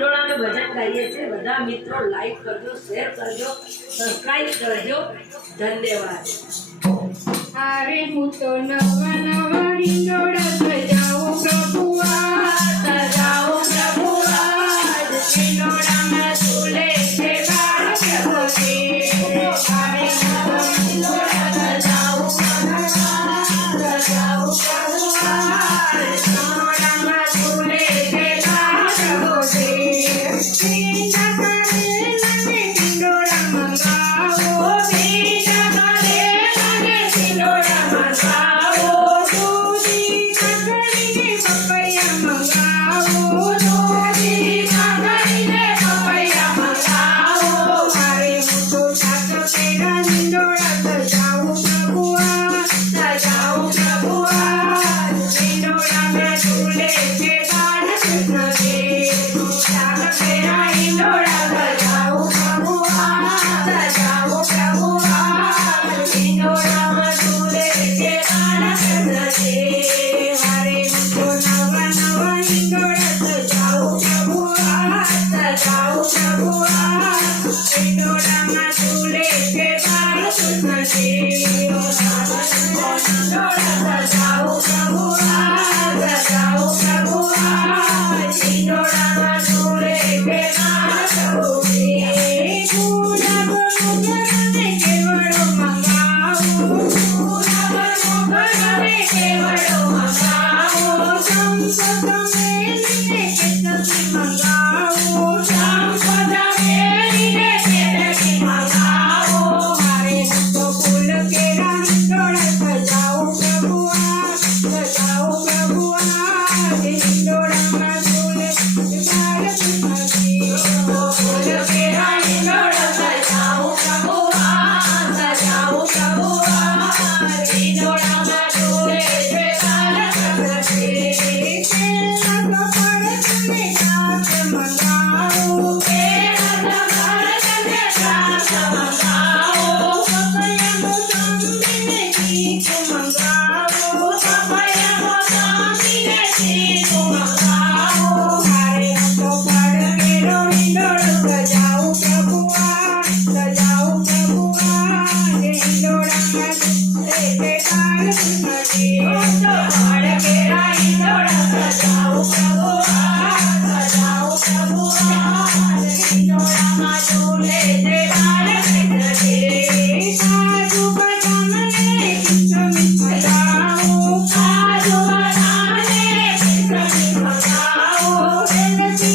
હિંડોળાનું ભજન ગાઈએ છીએ બધા મિત્રો લાઈક કરજો શેર કરજો સબસ્ક્રાઇબ કરજો ધન્યવાદ અરે હું તો નવા નવા હિંડોળા સજાવું પ્રભુઆ સજાવો પ્રભુઆ હિંડોળામાં ઝૂલે છે બાળ પ્રભુજી અરે હું તો હિંડોળા સજાવું પ્રભુઆ સજાવું પ્રભુઆ હિંડોળામાં ઝૂલે છે બાળ પ્રભુજી ભીંડા કરે મને હિંડોળા મંગાવો ભીંડા કરે મને હિંડોળા મંગાવો દૂધી કાકડીને પપૈયા મંગાવો દૂધી કાકડીને પપૈયા મંગાવો મારે હું તો સાત પેડા હિંડોળા સજાવું પ્રભુઆ સજાવું પ્રભુઆ હિંડોળામાં ઝૂલે છે બાળ કૃષ્ણજી સાત પેડા હિંડોળા સજાવું પ્રભુઆ સજાવું પ્રભુઆ હિંડોળામાં ઝૂલે છે બાળ કૃષ્ણજી મારે હું તો નવા નવા હિંડોળા સજાવું પ્રભુઆ સજાવું પ્રભુઆ હિંડોળામાં ઝૂલે છે બાળ કૃષ્ણજી હિંડોળા સજાવું પ્રભુઆ સજાવું પ્રભુઆ હિંડોળામાં ઝૂલે છે બાળ પ્રભુજી ગુલાબ મોગરાને કેવડો મંગાવો ગુલાબ મોગરાને કેવડો મંગાવો ચંપા મેલીને કેતકી મંગાવો ચંપા મેલીને કેતકી મંગાવો મારે હું તો ફૂલ કેળા હિંડોળા સજાવું પ્રભુઆ સજાવું પ્રભુઆ હિંડોળામાં ઝૂલે બાળ કૃષ્ણજી ફૂલ કેળા હિંડોળા સજાવું પ્રભુઆ સજાવું પ્રભુઆ હિંડોળામાં ઝૂલે છે બાળ કૃષ્ણજી કેળા કપડ તને કાચ મંગાવો કેળા કપડ તને કાચ મંગાવો પપૈયા મોસંબીને ચીકુ મંગાવો પપૈયા મોસંબીને ચીકુ મંગાવો મારે હું તો ફળ કેળો હિંડોળો સજાવું પ્રભુઆ સજાવું પ્રભુઆ હિંડોળામાં ઝૂલે છે બાળ કૃષ્ણજી હું તો ફળ કેળા હિંડોળા સજાવું પ્રભુઆ સજાવું પ્રભુઆ હિંડોળામાં ઝૂલે છે બાળ કૃષ્ણજી કાજુ બદામને કિસમિસ મંગાવો કાજુ બદામને કિસમિસ મંગાવો એલચી